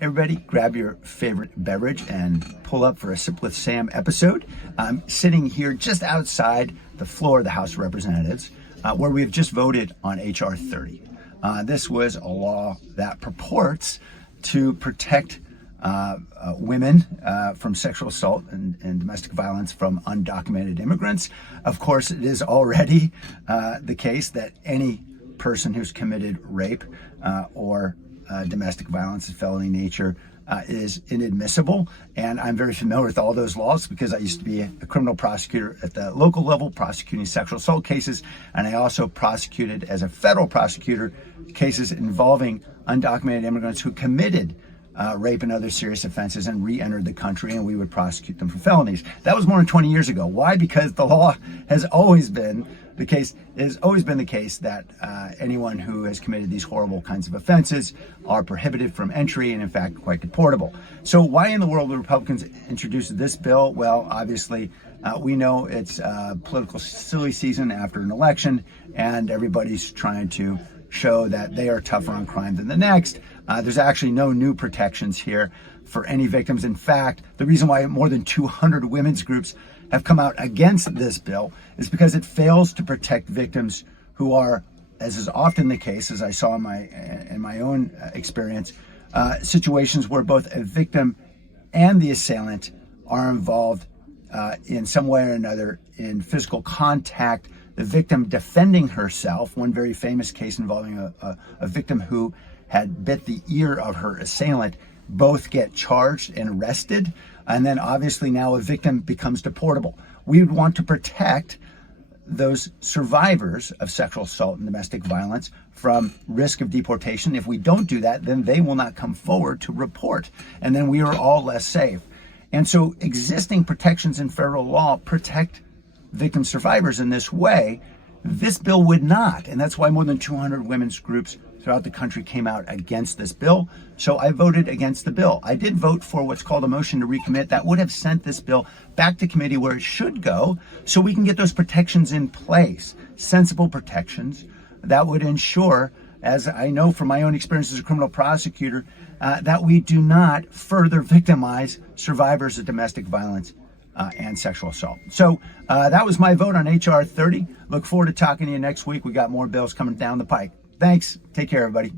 Everybody, grab your favorite beverage and pull up for a Sip with Sam episode. I'm sitting here just outside the floor of the House of Representatives, where we have just voted on H.R. 30. This was a law that purports to protect women from sexual assault and domestic violence from undocumented immigrants. Of course, it is already the case that any person who's committed rape or domestic violence of felony nature is inadmissible. And I'm very familiar with all those laws because I used to be a criminal prosecutor at the local level prosecuting sexual assault cases. And I also prosecuted as a federal prosecutor cases involving undocumented immigrants who committed rape and other serious offenses and re-entered the country, and we would prosecute them for felonies. That was more than 20 years ago. Why? Because the law has always been the case. It has always been the case that anyone who has committed these horrible kinds of offenses are prohibited from entry and, in fact, quite deportable. So why in the world would Republicans introduce this bill? Well, obviously, we know it's political silly season after an election, and everybody's trying to show that they are tougher on crime than the next. There's actually no new protections here for any victims. In fact, the reason why more than 200 women's groups have come out against this bill is because it fails to protect victims who are, as is often the case, as I saw in my own experience, situations where both a victim and the assailant are involved in some way or another in physical contact, the victim defending herself. One very famous case involving a victim who had bit the ear of her assailant. Both get charged and arrested, and then obviously now a victim becomes deportable. We would want to protect those survivors of sexual assault and domestic violence from risk of deportation. If we don't do that, then they will not come forward to report, and then we are all less safe. And so existing protections in federal law protect victim survivors in this way. This bill would not, and that's why more than 200 women's groups throughout the country came out against this bill. So I voted against the bill. I did vote for what's called a motion to recommit. That would have sent this bill back to committee where it should go, so we can get those protections in place, sensible protections that would ensure, as I know from my own experience as a criminal prosecutor, that we do not further victimize survivors of domestic violence and sexual assault. So that was my vote on H.R. 30. Look forward to talking to you next week. We got more bills coming down the pike. Thanks. Take care, everybody.